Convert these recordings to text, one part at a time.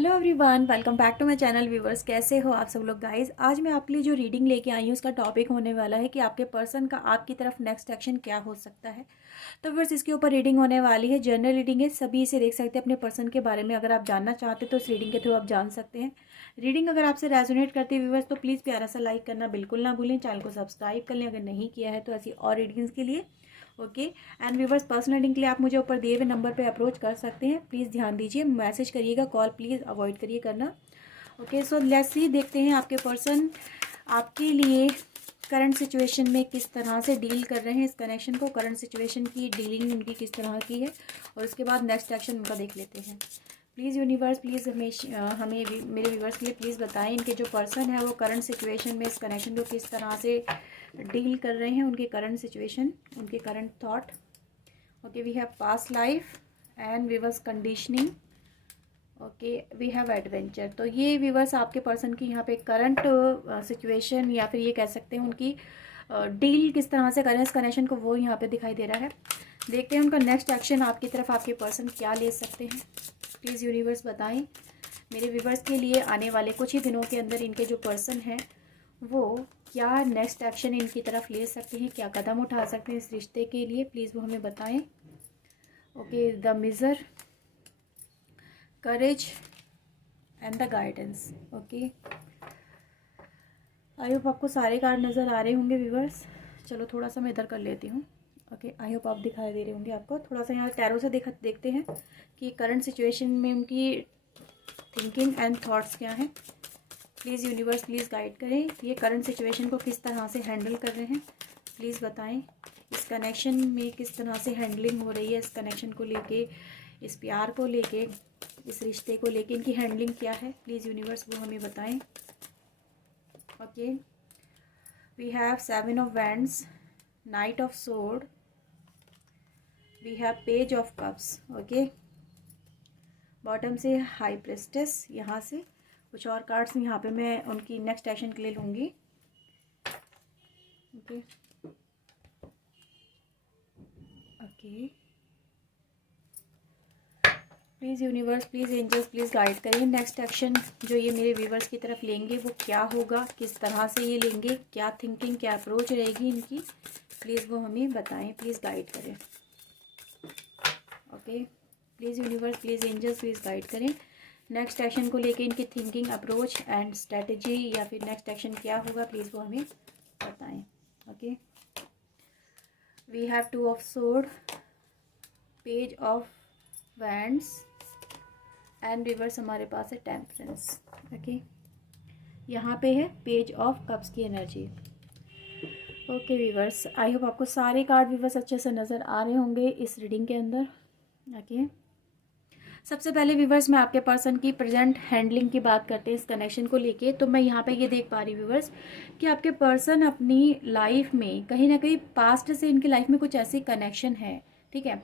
Hello everyone, welcome back to my channel. Viewers, कैसे हो आप सब लोग गाइस। आज मैं आपके लिए जो रीडिंग लेके आई हूँ उसका टॉपिक होने वाला है कि आपके पर्सन का आपकी तरफ नेक्स्ट एक्शन क्या हो सकता है। तो व्यूवर्स, इसके ऊपर रीडिंग होने वाली है। जनरल रीडिंग है, सभी इसे देख सकते हैं अपने पर्सन के बारे में। अगर आप जानना चाहते तो इस रीडिंग के थ्रू आप जान सकते हैं। रीडिंग अगर आपसे रेजोनेट करती है व्यूवर्स तो प्लीज़ प्यारा सा लाइक करना बिल्कुल ना भूलें। चैनल को सब्सक्राइब कर लें अगर नहीं किया है तो, ऐसी और रीडिंग्स के लिए। Okay and viewers, personal reading के लिए आप मुझे ऊपर दिए हुए नंबर पे अप्रोच कर सकते हैं। प्लीज़ ध्यान दीजिए, मैसेज करिएगा, कॉल प्लीज़ अवॉइड करिए करना। ओके सो लेट्स सी, देखते हैं आपके पर्सन आपके लिए करंट सिचुएशन में किस तरह से डील कर रहे हैं इस कनेक्शन को। करंट सिचुएशन की डीलिंग उनकी किस तरह की है और उसके बाद नेक्स्ट एक्शन उनका देख लेते हैं। प्लीज़ यूनिवर्स, प्लीज़ हमें मेरे व्यूवर्स के लिए प्लीज़ बताएं इनके जो पर्सन है वो करंट सिचुएशन में इस कनेक्शन को किस तरह से डील कर रहे हैं। उनके करंट सिचुएशन, उनके current thought. Okay, we have past life and viewers conditioning. Okay, we have adventure. तो ये व्यूवर्स आपके पर्सन की यहाँ पे करंट सिचुएशन या फिर ये कह सकते हैं उनकी डील किस तरह से करें इस कनेक्शन को, वो यहाँ पे दिखाई दे रहा है। देखते हैं उनका नेक्स्ट एक्शन आपकी तरफ आपके पर्सन क्या ले सकते हैं। प्लीज़ यूनिवर्स बताएं मेरे व्यूवर्स के लिए आने वाले कुछ ही दिनों के अंदर इनके जो पर्सन हैं वो क्या नेक्स्ट एक्शन इनकी तरफ ले सकते हैं, क्या कदम उठा सकते हैं इस रिश्ते के लिए। प्लीज़ वो हमें बताएं। Okay, the miser, courage and the guidance. Okay, I hope आपको सारे कार्ड नज़र आ रहे होंगे व्यूवर्स। चलो थोड़ा सा मैं इधर कर लेती हूँ। ओके, आई होप आप दिखाई दे रहे होंगे आपको। थोड़ा सा यहाँ टैरो से देखते हैं कि करंट सिचुएशन में उनकी थिंकिंग एंड थॉट्स क्या हैं। प्लीज़ यूनिवर्स प्लीज़ गाइड करें, ये करंट सिचुएशन को किस तरह से हैंडल कर रहे हैं। प्लीज़ बताएं इस कनेक्शन में किस तरह से हैंडलिंग हो रही है, इस कनेक्शन को लेके, इस प्यार को लेके, इस रिश्ते को लेके इनकी हैंडलिंग क्या है। प्लीज़ यूनिवर्स वो हमें बताएं। Okay, we have 7 of wands, knight of sword, we have page of cups. Okay, bottom से हाई प्रेस्टेस। यहाँ से कुछ और कार्ड्स यहाँ पे मैं उनकी नेक्स्ट एक्शन के लिए लूँगी। Okay okay, please universe please angels please guide करिए नेक्स्ट एक्शन जो ये मेरे व्यूवर्स की तरफ लेंगे वो क्या होगा, किस तरह से ये लेंगे, क्या थिंकिंग, क्या अप्रोच रहेगी इनकी। प्लीज़ वो हमें बताएं, प्लीज़ गाइड करें। Okay, please universe please angels please guide करें नेक्स्ट एक्शन को लेके इनकी थिंकिंग, अप्रोच एंड स्ट्रेटजी, या फिर नेक्स्ट एक्शन क्या होगा। प्लीज़ वो हमें बताएं। Okay, we have 2 of sword, page of wands and reverse हमारे पास है टेम्परेंस। ओके, यहाँ पे है पेज ऑफ कप्स की energy. Okay viewers, I hope आपको सारे कार्ड वीवर्स अच्छे से नज़र आ रहे होंगे इस रीडिंग के अंदर। ओके, सबसे पहले वीवर्स मैं आपके पर्सन की प्रेजेंट हैंडलिंग की बात करते हैं इस कनेक्शन को लेके। तो मैं यहाँ पे ये देख पा रही हूँ वीवर्स कि आपके पर्सन अपनी लाइफ में कहीं ना कहीं पास्ट से इनकी लाइफ में कुछ ऐसी कनेक्शन है। ठीक है,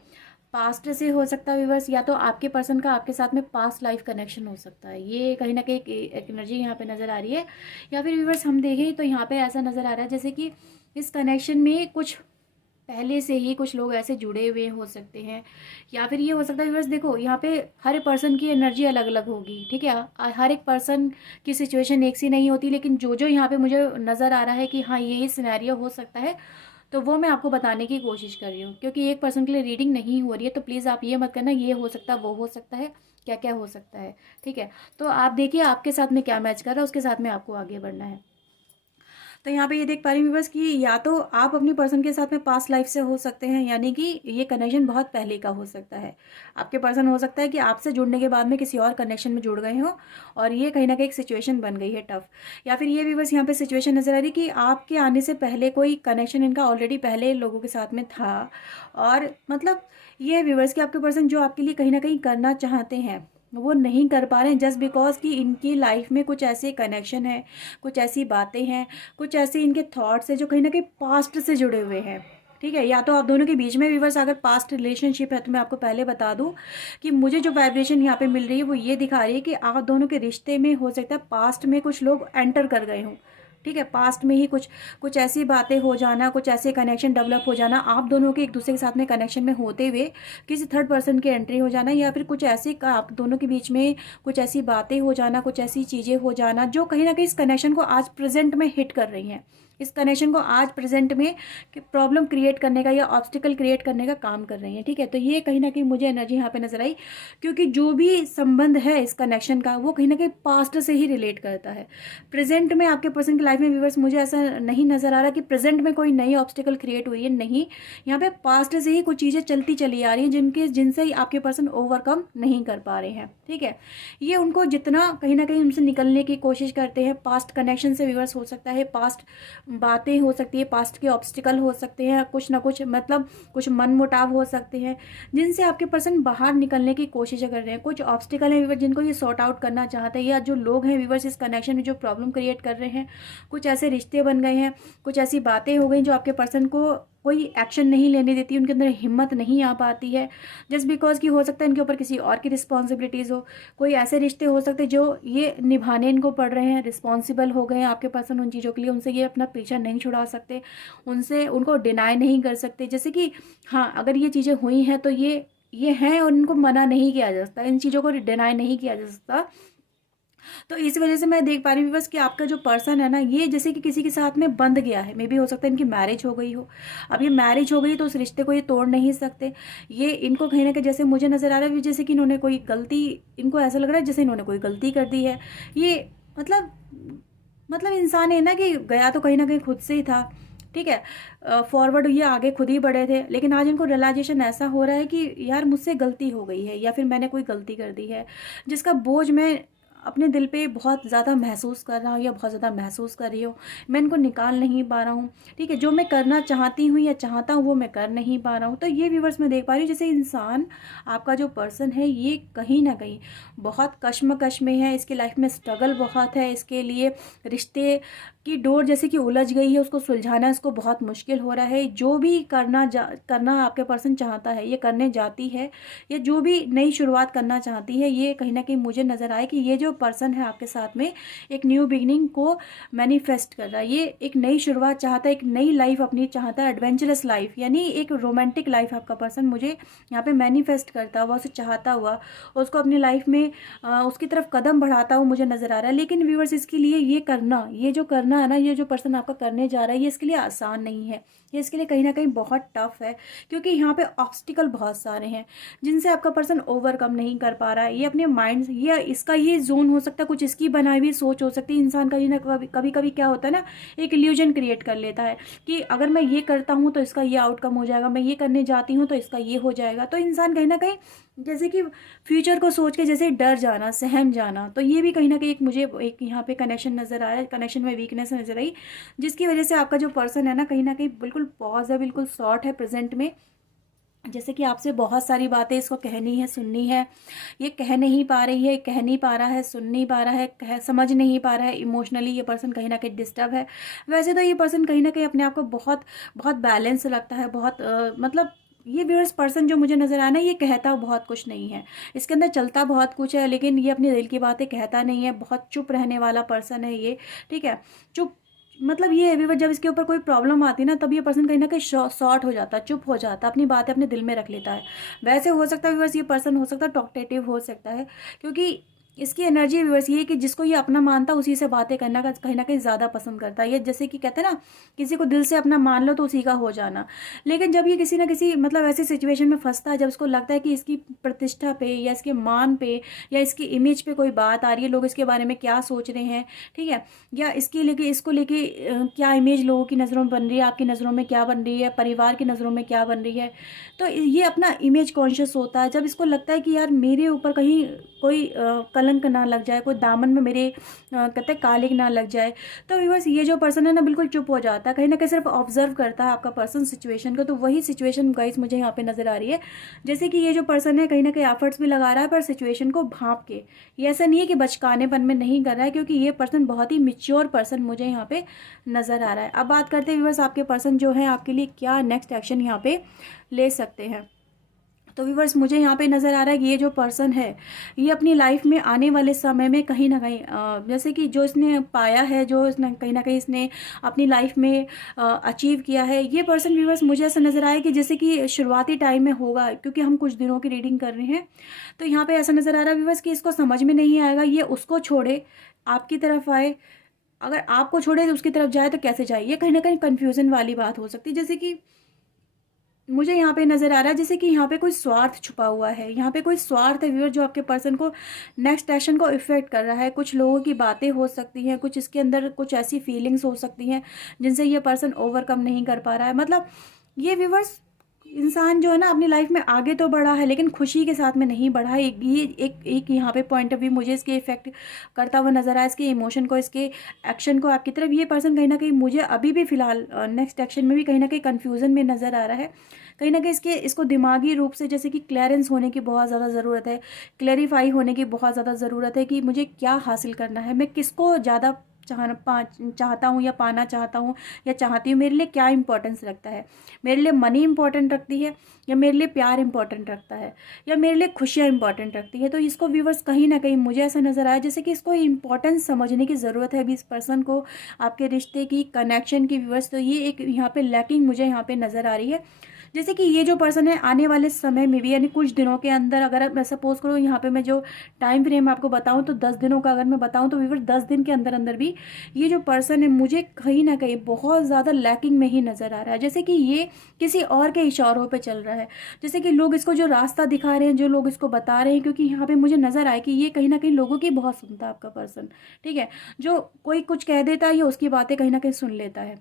पास्ट से हो सकता है व्यूवर्स, या तो आपके पर्सन का आपके साथ में पास्ट लाइफ कनेक्शन हो सकता है। ये कहीं ना कहीं एक एनर्जी यहाँ पे नज़र आ रही है। या फिर व्यूवर्स हम देखें तो यहाँ पे ऐसा नज़र आ रहा है जैसे कि इस कनेक्शन में कुछ पहले से ही कुछ लोग ऐसे जुड़े हुए हो सकते हैं। या फिर ये हो सकता है व्यूवर्स, देखो यहाँ पे हर पर्सन की एनर्जी अलग अलग होगी। ठीक है, हर एक पर्सन की सिचुएशन एक सी नहीं होती, लेकिन जो जो यहाँ पे मुझे नज़र आ रहा है कि हाँ ये सिनेरियो हो सकता है, तो वो मैं आपको बताने की कोशिश कर रही हूँ। क्योंकि एक पर्सन के लिए रीडिंग नहीं हो रही है तो प्लीज़ आप ये मत करना ये हो सकता है वो हो सकता है, क्या क्या हो सकता है। ठीक है, तो आप देखिए आपके साथ में क्या मैच कर रहा है, उसके साथ में आपको आगे बढ़ना है। तो यहाँ पे ये देख पा रही हूँ बस कि या तो आप अपनी पर्सन के साथ में पास्ट लाइफ से हो सकते हैं, यानी कि ये कनेक्शन बहुत पहले का हो सकता है। आपके पर्सन हो सकता है कि आपसे जुड़ने के बाद में किसी और कनेक्शन में जुड़ गए हों और ये कहीं ना कहीं एक सिचुएशन बन गई है टफ। या फिर ये भी बस यहाँ पे सिचुएशन नज़र आ रही कि आपके आने से पहले कोई कनेक्शन इनका ऑलरेडी पहले लोगों के साथ में था। और मतलब ये व्यूवर्स कि आपके पर्सन जो आपके लिए कहीं ना कहीं करना चाहते हैं वो नहीं कर पा रहे हैं, जस्ट बिकॉज कि इनकी लाइफ में कुछ ऐसे कनेक्शन है, कुछ ऐसी बातें हैं, कुछ ऐसे इनके थॉट्स है जो कहीं ना कहीं पास्ट से जुड़े हुए हैं। ठीक है, या तो आप दोनों के बीच में व्यूवर्स अगर पास्ट रिलेशनशिप है तो मैं आपको पहले बता दूं कि मुझे जो वाइब्रेशन यहाँ पे मिल रही है वो ये दिखा रही है कि आप दोनों के रिश्ते में हो सकता है पास्ट में कुछ लोग एंटर कर गए हों। ठीक है। पास्ट में ही कुछ कुछ ऐसी बातें हो जाना, कुछ ऐसे कनेक्शन डेवलप हो जाना, आप दोनों के एक दूसरे के साथ में कनेक्शन में होते हुए किसी थर्ड पर्सन की एंट्री हो जाना, या फिर कुछ ऐसे आप दोनों के बीच में कुछ ऐसी बातें हो जाना, कुछ ऐसी चीज़ें हो जाना जो कहीं ना कहीं इस कनेक्शन को आज प्रेजेंट में हिट कर रही हैं, इस कनेक्शन को आज प्रेजेंट में प्रॉब्लम क्रिएट करने का या ऑब्स्टिकल क्रिएट करने का काम कर रही हैं। ठीक है, तो ये कहीं ना कहीं मुझे एनर्जी यहाँ पे नजर आई, क्योंकि जो भी संबंध है इस कनेक्शन का वो कहीं ना कहीं पास्ट से ही रिलेट करता है। प्रेजेंट में आपके पर्सन की लाइफ में व्यूअर्स मुझे ऐसा नहीं नजर आ रहा कि प्रेजेंट में कोई नई ऑब्स्टिकल क्रिएट हुई है, नहीं, यहाँ पे पास्ट से ही कुछ चीज़ें चलती चली आ रही हैं जिनसे आपके पर्सन ओवरकम नहीं कर पा रहे हैं। ठीक है, ये उनको जितना कहीं ना कहीं उनसे निकलने की कोशिश करते हैं, पास्ट कनेक्शन से व्यूअर्स हो सकता है, पास्ट बातें हो सकती है, पास्ट के ऑब्स्टिकल हो सकते हैं, कुछ ना कुछ मतलब कुछ मन मुटाव हो सकते हैं जिनसे आपके पर्सन बाहर निकलने की कोशिश कर रहे हैं। कुछ ऑब्स्टिकल हैं व्यूअर्स जिनको ये सॉर्ट आउट करना चाहते हैं, या जो लोग हैं व्यूअर्स इस कनेक्शन में जो प्रॉब्लम क्रिएट कर रहे हैं, कुछ ऐसे रिश्ते बन गए हैं, कुछ ऐसी बातें हो गई जो आपके पर्सन को कोई एक्शन नहीं लेने देती, उनके अंदर हिम्मत नहीं आ पाती है, जस्ट बिकॉज कि हो सकता है इनके ऊपर किसी और की रिस्पॉन्सिबिलिटीज़ हो, कोई ऐसे रिश्ते हो सकते हैं जो ये निभाने इनको पड़ रहे हैं, रिस्पॉन्सिबल हो गए हैं आपके पर्सन उन चीज़ों के लिए, उनसे ये अपना पीछा नहीं छुड़ा सकते, उनसे उनको डिनाई नहीं कर सकते। जैसे कि हाँ, अगर ये चीज़ें हुई हैं तो ये हैं और इनको मना नहीं किया जा सकता, इन चीज़ों को डिनाई नहीं किया जा सकता। तो इस वजह से मैं देख पा रही हूँ बस कि आपका जो पर्सन है ना, ये जैसे कि किसी के साथ में बंध गया है, मे भी हो सकता है इनकी मैरिज हो गई हो। अब ये मैरिज हो गई तो उस रिश्ते को ये तोड़ नहीं सकते, ये इनको कहीं ना कहीं जैसे मुझे नज़र आ रहा है जैसे कि इन्होंने कोई गलती, इनको ऐसा लग रहा है जैसे इन्होंने कोई गलती कर दी है। ये मतलब इंसान है ना कि गया तो कहीं ना कहीं खुद से ही था। ठीक है, फॉरवर्ड ये आगे खुद ही बढ़े थे, लेकिन आज इनको रियलाइजेशन ऐसा हो रहा है कि यार मुझसे गलती हो गई है, या फिर मैंने कोई गलती कर दी है जिसका बोझ मैं अपने दिल पे बहुत ज़्यादा महसूस कर रहा हूँ या बहुत ज़्यादा महसूस कर रही हूँ, मैं इनको निकाल नहीं पा रहा हूँ। ठीक है, जो मैं करना चाहती हूँ या चाहता हूँ वो मैं कर नहीं पा रहा हूँ। तो ये व्यूअर्स मैं देख पा रही हूँ जैसे इंसान, आपका जो पर्सन है ये कहीं ना कहीं बहुत कश्मकश में है, इसकी लाइफ में स्ट्रगल बहुत है, इसके लिए रिश्ते की डोर जैसे कि उलझ गई है, उसको सुलझाना इसको बहुत मुश्किल हो रहा है। जो भी करना आपके पर्सन चाहता है, ये करने जाती है, ये जो भी नई शुरुआत करना चाहती है, ये कहीं ना कहीं मुझे नज़र आए कि ये जो पर्सन है आपके साथ में एक न्यू बिगनिंग को मैनिफेस्ट कर रहा है, ये एक नई शुरुआत चाहता है, एक नई लाइफ अपनी चाहता है, एडवेंचरस लाइफ, यानी एक रोमांटिक लाइफ आपका पर्सन मुझे यहाँ पे मैनिफेस्ट करता हुआ, उसे चाहता हुआ, उसको अपनी लाइफ में उसकी तरफ कदम बढ़ाता हुआ मुझे नज़र आ रहा है। लेकिन व्यूअर्स इसके लिए ये जो करना है ना, ये जो पर्सन आपका करने जा रहा है, ये इसके लिए आसान नहीं है, ये इसके लिए कहीं ना कहीं बहुत टफ है, क्योंकि यहाँ पे ऑब्स्टिकल बहुत सारे हैं जिनसे आपका पर्सन ओवरकम नहीं कर पा रहा है। ये अपने माइंड, ये जोन हो सकता है, कुछ इसकी बनाई हुई सोच हो सकती है। इंसान का ना कभी कभी क्या होता है ना, एक इल्यूजन क्रिएट कर लेता है कि अगर मैं ये करता हूँ तो इसका ये आउटकम हो जाएगा, मैं ये करने जाती हूँ तो इसका ये हो जाएगा। तो इंसान कहीं ना कहीं जैसे कि फ्यूचर को सोच के जैसे डर जाना, सहम जाना, तो ये भी कहीं ना कहीं मुझे एक यहाँ पे कनेक्शन नज़र आ रहा है, कनेक्शन में वीकनेस नज़र आई, जिसकी वजह से आपका जो पर्सन है ना कहीं बिल्कुल पॉज है, बिल्कुल शॉर्ट है प्रेजेंट में। जैसे कि आपसे बहुत सारी बातें इसको कहनी है, सुननी है, ये कह नहीं पा रही है, कह नहीं पा रहा है, सुन नहीं पा रहा है, समझ नहीं पा रहा है। इमोशनली ये पर्सन कहीं ना कहीं डिस्टर्ब है। वैसे तो ये पर्सन कहीं ना कहीं अपने आप को बहुत बहुत बैलेंस लगता है, बहुत मतलब ये व्यूअर्स पर्सन जो मुझे नज़र आना है, ये कहता बहुत कुछ नहीं है, इसके अंदर चलता बहुत कुछ है, लेकिन ये अपने दिल की बातें कहता नहीं है, बहुत चुप रहने वाला पर्सन है ये। ठीक है, चुप मतलब ये है, जब इसके ऊपर कोई प्रॉब्लम आती है ना, तब ये पर्सन कहीं ना कहीं शॉर्ट हो जाता है, चुप हो जाता है, अपनी बातें अपने दिल में रख लेता है। वैसे हो सकता है व्यूअर्स ये पर्सन हो सकता है टॉकटेटिव हो सकता है, क्योंकि इसकी एनर्जी व्यूअर्स ये है कि जिसको ये अपना मानता है उसी से बातें करना का कहीं ना कहीं ज़्यादा पसंद करता है। ये जैसे कि कहते हैं ना, किसी को दिल से अपना मान लो तो उसी का हो जाना। लेकिन जब ये किसी ना किसी मतलब ऐसी सिचुएशन में फंसता है, जब उसको लगता है कि इसकी प्रतिष्ठा पे या इसके मान पे या इसकी इमेज पे कोई बात आ रही है, लोग इसके बारे में क्या सोच रहे हैं, ठीक है, या इसको लेके क्या इमेज लोगों की नज़रों में बन रही है, आपकी नज़रों में क्या बन रही है, परिवार की नज़रों में क्या बन रही है, तो ये अपना इमेज कॉन्शियस होता है। जब इसको लगता है कि यार मेरे ऊपर कहीं कोई कलंक ना लग जाए, कोई दामन में मेरे कहते हैं कालिक ना लग जाए, तो व्यूअर्स ये जो पर्सन है ना बिल्कुल चुप हो जाता है, कहीं ना कहीं सिर्फ ऑब्जर्व करता है आपका पर्सन सिचुएशन को। तो वही सिचुएशन गाइस मुझे यहाँ पे नज़र आ रही है, जैसे कि ये जो पर्सन है कहीं ना कहीं एफर्ट्स भी लगा रहा है, पर सिचुएशन को भांप के, ये ऐसा नहीं है कि बचकानेपन में नहीं कर रहा है, क्योंकि ये पर्सन बहुत ही मिच्योर पर्सन मुझे यहाँ पे नज़र आ रहा है। अब बात करते हैं व्यूअर्स आपके पर्सन जो है आपके लिए क्या नेक्स्ट एक्शन यहाँ पे ले सकते हैं। तो व्यूअर्स मुझे यहाँ पे नज़र आ रहा है कि ये जो पर्सन है ये अपनी लाइफ में आने वाले समय में कहीं ना कहीं जैसे कि जो इसने पाया है, जो इसने कहीं ना कहीं इसने अपनी लाइफ में अचीव किया है, ये पर्सन व्यूअर्स मुझे ऐसा नज़र आया कि जैसे कि शुरुआती टाइम में होगा, क्योंकि हम कुछ दिनों की रीडिंग कर रहे हैं। तो यहाँ पे ऐसा नज़र आ रहा है व्यूअर्स कि इसको समझ में नहीं आएगा, ये उसको छोड़े आपकी तरफ आए, अगर आपको छोड़े तो उसकी तरफ जाए तो कैसे जाए, ये कहीं ना कहीं कन्फ्यूज़न वाली बात हो सकती है। जैसे कि मुझे यहाँ पे नज़र आ रहा है जैसे कि यहाँ पे कोई स्वार्थ छुपा हुआ है, यहाँ पे कोई स्वार्थ है व्यूअर जो आपके पर्सन को नेक्स्ट एक्शन को इफेक्ट कर रहा है। कुछ लोगों की बातें हो सकती हैं, कुछ इसके अंदर कुछ ऐसी फीलिंग्स हो सकती हैं जिनसे ये पर्सन ओवरकम नहीं कर पा रहा है। मतलब ये व्यूअर्स इंसान जो है ना अपनी लाइफ में आगे तो बढ़ा है लेकिन खुशी के साथ में नहीं बढ़ा है। ये एक यहाँ पे पॉइंट ऑफ व्यू मुझे इसके इफेक्ट करता हुआ नजर आया, इसके इमोशन को, इसके एक्शन को आपकी तरफ। ये पर्सन कहीं ना कहीं मुझे अभी भी फिलहाल नेक्स्ट एक्शन में भी कहीं ना कहीं कन्फ्यूजन में नज़र आ रहा है। कहीं ना कहीं इसको दिमागी रूप से जैसे कि क्लियरेंस होने की बहुत ज़्यादा ज़रूरत है, क्लैरिफाई होने की बहुत ज़्यादा ज़रूरत है कि मुझे क्या हासिल करना है, मैं किसको ज़्यादा चाहता हूँ या पाना चाहता हूँ या चाहती हूँ, मेरे लिए क्या इंपॉर्टेंस रखता है, मेरे लिए मनी इंपॉर्टेंट रखती है या मेरे लिए प्यार इंपॉर्टेंट रखता है या मेरे लिए खुशियाँ इंपॉर्टेंट रखती है। तो इसको व्यूवर्स कहीं ना कहीं मुझे ऐसा नज़र आया जैसे कि इसको इंपॉर्टेंस समझने की ज़रूरत है अभी इस पर्सन को, आपके रिश्ते की, कनेक्शन की व्यूवर्स। तो ये एक यहाँ पे लैकिंग मुझे यहाँ पे नज़र आ रही है। जैसे कि ये जो पर्सन है आने वाले समय में भी, यानी कुछ दिनों के अंदर, अगर मैं सपोज करूँ यहाँ पे मैं जो टाइम फ्रेम आपको बताऊँ तो 10 दिनों का अगर मैं बताऊँ तो व्यूअर 10 दिन के अंदर अंदर भी ये जो पर्सन है मुझे कहीं ना कहीं बहुत ज़्यादा लैकिंग में ही नज़र आ रहा है। जैसे कि ये किसी और के इशारों पे चल रहा है, जैसे कि लोग इसको जो रास्ता दिखा रहे हैं, जो लोग इसको बता रहे हैं, क्योंकि यहाँ पे मुझे नज़र आए कि ये कहीं ना कहीं लोगों की बहुत सुनता है आपका पर्सन। ठीक है, जो कोई कुछ कह देता है ये उसकी बातें कहीं ना कहीं सुन लेता है।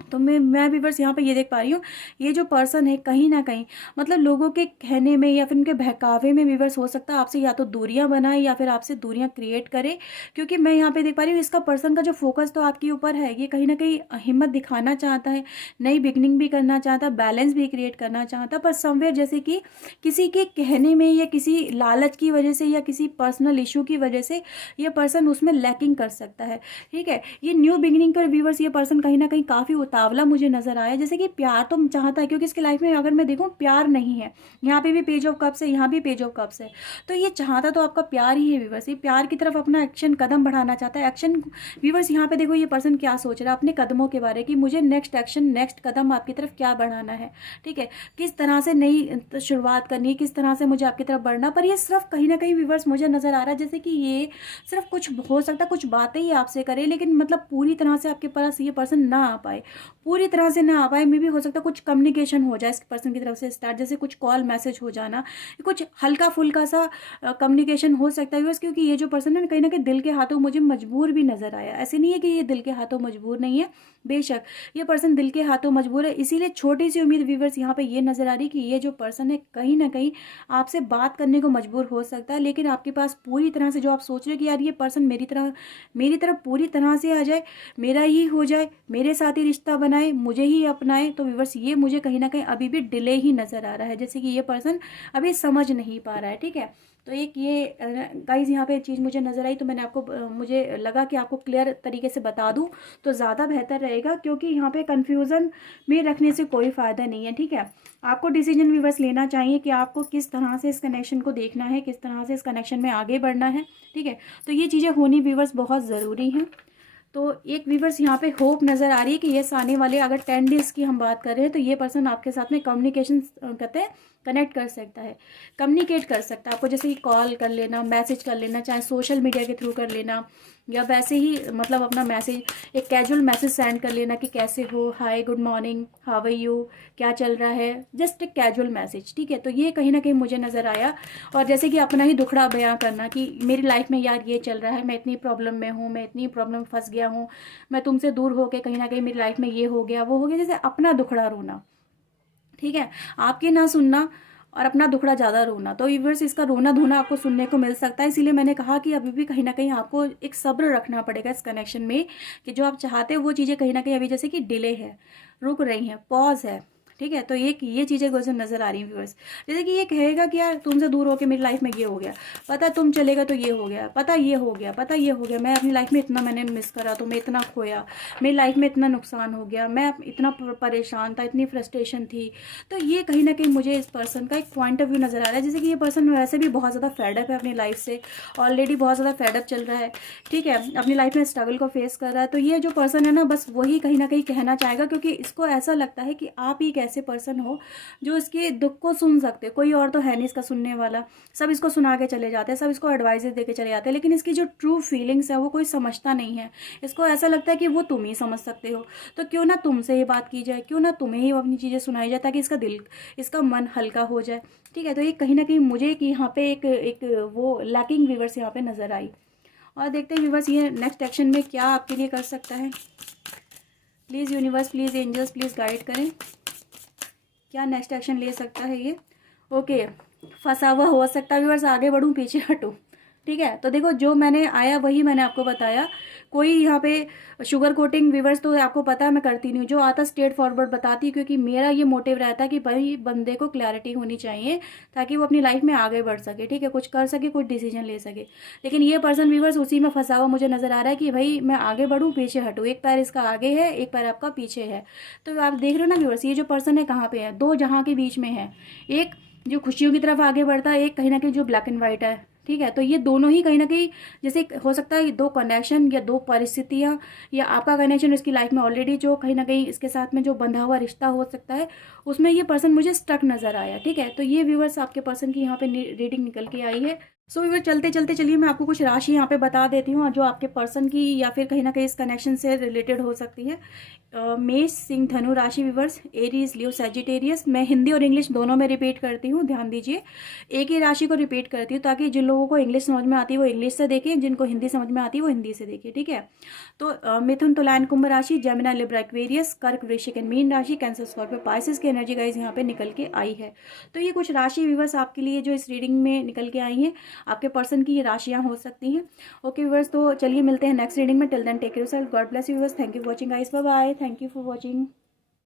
तो मैं भी बस यहाँ पे ये देख पा रही हूँ ये जो पर्सन है कहीं ना कहीं मतलब लोगों के कहने में या फिर उनके बहकावे में व्यूअर्स हो सकता है आपसे या तो दूरियां बनाए या फिर आपसे दूरियां क्रिएट करे। क्योंकि मैं यहाँ पे देख पा रही हूँ इसका पर्सन का जो फोकस तो आपके ऊपर है, ये कहीं ना कहीं हिम्मत दिखाना चाहता है, नई बिगनिंग भी करना चाहता, बैलेंस भी क्रिएट करना चाहता, पर समवेयर जैसे कि किसी के कहने में या किसी लालच की वजह से या किसी पर्सनल इशू की वजह से ये पर्सन उसमें लैकिंग कर सकता है। ठीक है, ये न्यू बिगिनिंग पर व्यूअर्स ये पर्सन कहीं ना कहीं काफ़ी उतावला मुझे नजर आया। जैसे कि प्यार तो चाहता है, क्योंकि इसकी लाइफ में अगर मैं देखूं प्यार नहीं है, यहाँ पे भी पेज ऑफ कप्स है, यहाँ भी पेज ऑफ कप्स है, तो ये चाहता तो आपका प्यार ही है व्यूअर्स। ये प्यार की तरफ अपना एक्शन कदम बढ़ाना चाहता है। एक्शन व्यूअर्स यहाँ पे देखो ये पर्सन क्या सोच रहा है अपने कदमों के बारे कि मुझे नेक्स्ट एक्शन, नेक्स्ट कदम आपकी तरफ क्या बढ़ाना है। ठीक है, किस तरह से नई शुरुआत करनी है, किस तरह से मुझे आपकी तरफ बढ़ना। पर ये सिर्फ कहीं ना कहीं व्यूअर्स मुझे नजर आ रहा है जैसे कि ये सिर्फ कुछ हो सकता है कुछ बातें ही आपसे करे, लेकिन मतलब पूरी तरह से आपके पास ये पर्सन ना आ पाए, पूरी तरह से ना आ पाए। मे भी हो सकता है कुछ कम्युनिकेशन हो जाए इस पर्सन की तरफ से स्टार्ट, जैसे कुछ कॉल मैसेज हो जाना, कुछ हल्का फुल्का सा कम्युनिकेशन हो सकता है। क्योंकि ये जो पर्सन है कहीं ना कहीं दिल के हाथों मुझे मजबूर भी नजर आया। ऐसे नहीं है कि ये दिल के हाथों मजबूर नहीं है, बेशक ये पर्सन दिल के हाथों मजबूर है। इसीलिए छोटी सी उम्मीद व्यूअर्स यहाँ पे ये नजर आ रही है कि ये जो पर्सन है कहीं ना कहीं आपसे बात करने को मजबूर हो सकता है, लेकिन आपके पास पूरी तरह से जो आप सोच रहे हो कि यार ये पर्सन मेरी तरफ पूरी तरह से आ जाए, मेरा ही हो जाए, मेरे साथ ही रिश्ता बनाए, मुझे ही अपनाए, तो व्यूअर्स ये मुझे कहीं ना कहीं अभी भी डिले ही नजर आ रहा है। जैसे कि ये पर्सन अभी समझ नहीं पा रहा है। ठीक है, तो एक ये गाइज यहाँ पे चीज़ मुझे नज़र आई, तो मैंने आपको मुझे लगा कि आपको क्लियर तरीके से बता दूँ तो ज़्यादा बेहतर रहेगा, क्योंकि यहाँ पे कन्फ्यूज़न में रखने से कोई फ़ायदा नहीं है। ठीक है, आपको डिसीजन व्यूअर्स लेना चाहिए कि आपको किस तरह से इस कनेक्शन को देखना है, किस तरह से इस कनेक्शन में आगे बढ़ना है। ठीक है, तो ये चीज़ें होनी व्यूअर्स बहुत ज़रूरी हैं। तो एक व्यूअर्स यहाँ पे होप नज़र आ रही है कि ये आने वाले अगर 10 डेज की हम बात कर रहे हैं तो ये पर्सन आपके साथ में कम्युनिकेशन कहते हैं कनेक्ट कर सकता है, कम्युनिकेट कर सकता है आपको, जैसे कि कॉल कर लेना, मैसेज कर लेना, चाहे सोशल मीडिया के थ्रू कर लेना या वैसे ही मतलब अपना मैसेज, एक कैजुअल मैसेज सेंड कर लेना कि कैसे हो, hi, good morning, how are you, क्या चल रहा है, जस्ट एक कैजुअल मैसेज। ठीक है, तो ये कहीं ना कहीं मुझे नज़र आया। और जैसे कि अपना ही दुखड़ा बयां करना कि मेरी लाइफ में यार ये चल रहा है, मैं इतनी प्रॉब्लम में हूँ, मैं इतनी प्रॉब्लम में फंस गया हूँ, मैं तुमसे दूर होकर कहीं ना कहीं मेरी लाइफ में ये हो गया, वो हो गया, जैसे अपना दुखड़ा रोना। ठीक है, आपके ना सुनना और अपना दुखड़ा ज़्यादा रोना, तो व्यूअर्स इसका रोना धोना आपको सुनने को मिल सकता है। इसीलिए मैंने कहा कि अभी भी कहीं ना कहीं आपको एक सब्र रखना पड़ेगा इस कनेक्शन में, कि जो आप चाहते हो वो चीज़ें कहीं ना कहीं अभी जैसे कि डिले है, रुक रही हैं, पॉज है। ठीक है। तो ये चीज़ें मुझे नज़र आ रही हैं व्यूअर्स। जैसे कि ये कहेगा कि यार तुमसे दूर होकर मेरी लाइफ में ये हो गया, पता तुम चलेगा तो ये हो गया, पता ये हो गया, पता ये हो गया, मैं अपनी लाइफ में इतना मैंने मिस करा, तो मैं इतना खोया, मेरी लाइफ में इतना नुकसान हो गया, मैं इतना परेशान था, इतनी फ्रस्ट्रेशन थी। तो ये कहीं ना कहीं मुझे इस पर्सन का एक पॉइंट ऑफ व्यू नज़र आ रहा है। जैसे कि ये पर्सन वैसे भी बहुत ज़्यादा फेडअप है अपनी लाइफ से, ऑलरेडी बहुत ज़्यादा फेडअप चल रहा है, ठीक है, अपनी लाइफ में स्ट्रगल को फेस कर रहा है। तो ये जो पर्सन है ना, बस वही कहीं ना कहीं कहना चाहेगा, क्योंकि इसको ऐसा लगता है कि आप ही एक ऐसे पर्सन हो जो इसके दुख को सुन सकते। कोई और तो है नहीं इसका सुनने वाला, सब इसको सुना के चले जाते हैं, सब इसको एडवाइजेस दे के चले जाते हैं, लेकिन इसकी जो ट्रू फीलिंग्स है वो कोई समझता नहीं है। इसको ऐसा लगता है कि वो तुम ही समझ सकते हो, तो क्यों ना तुमसे ये बात की जाए, क्यों ना तुम्हें ही अपनी चीज़ें सुनाई जाए, ताकि इसका दिल, इसका मन हल्का हो जाए, ठीक है। तो ये कहीं ना कहीं मुझे एक यहाँ पे एक वो लैकिंग व्यूअर्स यहाँ पे नज़र आई। और देखते हैं व्यूअर्स ये नेक्स्ट एक्शन में क्या आपके लिए कर सकता है। Please universe, please angels, please guide करें, क्या नेक्स्ट एक्शन ले सकता है ये। ओके, फंसा हुआ हो सकता है व्यूअर्स, आगे बढ़ूँ पीछे हटूँ, ठीक है। तो देखो जो मैंने आया वही मैंने आपको बताया, कोई यहाँ पे शुगर कोटिंग व्यूअर्स तो आपको पता है मैं करती नहीं हूँ, जो आता स्ट्रेट फॉरवर्ड बताती हूँ, क्योंकि मेरा ये मोटिव रहता है कि भाई बंदे को क्लैरिटी होनी चाहिए ताकि वो अपनी लाइफ में आगे बढ़ सके, ठीक है, कुछ कर सके, कुछ डिसीजन ले सके। लेकिन ये पर्सन व्यूअर्स उसी में फंसा हुआ मुझे नज़र आ रहा है कि भाई मैं आगे बढ़ूँ पीछे हटूँ, एक पैर इसका आगे है, एक पैर आपका पीछे है। तो आप देख रहे हो ना व्यूअर्स, ये जो पर्सन है कहाँ पे है, दो जहाँ के बीच में है, एक जो खुशियों की तरफ आगे बढ़ता है, एक कहीं ना कहीं जो ब्लैक एंड वाइट है, ठीक है। तो ये दोनों ही कहीं ना कहीं जैसे हो सकता है दो कनेक्शन या दो परिस्थितियां, या आपका कनेक्शन इसकी लाइफ में ऑलरेडी जो कहीं ना कहीं इसके साथ में जो बंधा हुआ रिश्ता हो सकता है, उसमें ये पर्सन मुझे स्टक नजर आया, ठीक है। तो ये व्यूअर्स आपके पर्सन की यहाँ पे रीडिंग निकल के आई है। सो व्यूअर चलते चलते चलिए मैं आपको कुछ राशि यहाँ पे बता देती हूँ जो आपके पर्सन की या फिर कहीं ना कहीं इस कनेक्शन से रिलेटेड हो सकती है। मेष, सिंह, धनु राशि व्यूअर्स, एरीज, लियो, सैजिटेरियस। मैं हिंदी और इंग्लिश दोनों में रिपीट करती हूँ, ध्यान दीजिए। एक ही राशि को रिपीट करती हूँ ताकि जिन लोगों को इंग्लिश समझ में आती है वो इंग्लिश से देखें, जिनको हिंदी समझ में आती है वो हिंदी से देखें, ठीक है। तो मिथुन, तुला एंड कुंभ राशि, जमिना, लिब्रा, एक्वेरियस, कर्क, वृश्चिक एंड मीन राशि, कैंसर, स्कॉर्पियो, पाइसेस की एनर्जी गाइस यहाँ पे निकल के आई है। तो ये कुछ राशि व्यूअर्स आपके लिए जो इस रीडिंग में निकल के आई हैं, आपके पर्सन की ये राशियाँ हो सकती हैं। ओके व्यूअर्स, तो चलिए मिलते हैं नेक्स्ट रीडिंग में। Till then take care yourself, God bless you viewers, thank you for watching guys, bye bye, thank you for watching.